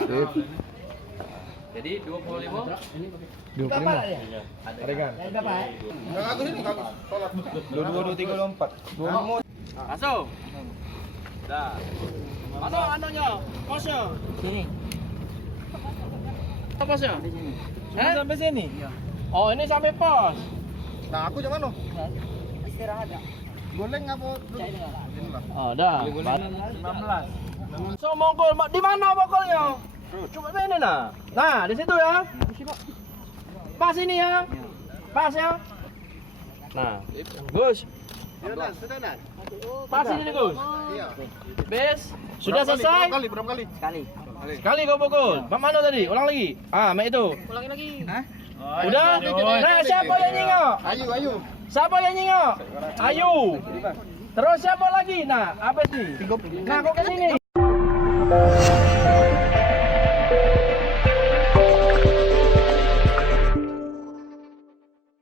Sip. Jadi 25. 25. Ada kan? Dua 3 4. Langsung. Dah. Mana anunya? Posnya. Sini. Apa posnya? Di sini. Sampai sini. Oh, ini sampai pos. Nah, aku yang mana? Istirahat ya. Goleng apa? Oh, dah. 16. So, mongkol. Di mana mongkolnya? Cuma ini nah. Nah, di situ ya. Pas ini ya. Pas ya. Nah, Gus. Sudah. Pas ini nih, Gus. Iya. Bes. Sudah selesai? Berapa kali? Sekali. Sekali kau pukul. Mana tadi? Ulang lagi. Ah, mek itu. Ulangi lagi. Hah? Udah? Nah, siapa yang nyingok? Ayu. Siapa yang nyingok? Ayu. Terus siapa lagi? Nah, apa sih? Nah, kok ke sini?